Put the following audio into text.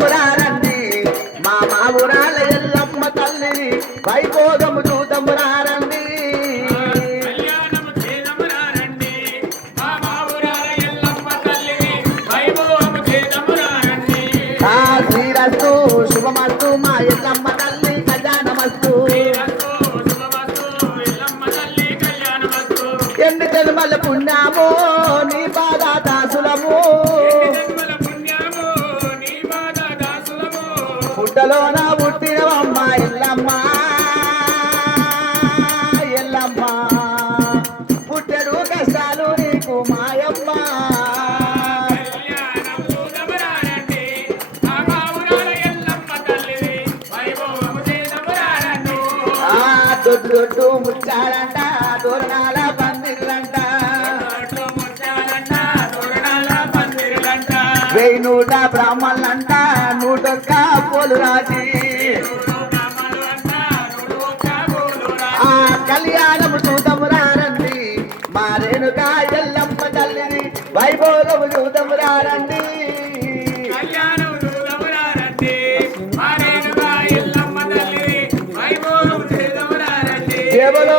చూతమురారండి మా ఊరాల ఎల్లమ్మ తల్లిని వైభోగము చూతమురారండి శ్రీరస్తు శుభమస్తు మా ఎల్లమ్మ తల్లి కళ్యాణమస్తు ఎన్ని జన్మల పుణ్యము నీ పాద దాసులము పుట్టలోన పుట్టినవమ్మ ఎల్లమ్మ ఎల్లమ్మ పుట్టెడు కష్టాలు నీకు మాయమ్మ దొడ్డు ముచ్చాడంట దూరణాల పందిర్లంట వెయ్యి నూట బ్రాహ్మణులంట 101 పోలు రాజీ ఆ కళ్యాణము చూతమురారండి మా రేణుకా ఎల్లమ్మ తల్లిని వైభోగము చూతమురారండి జేబులో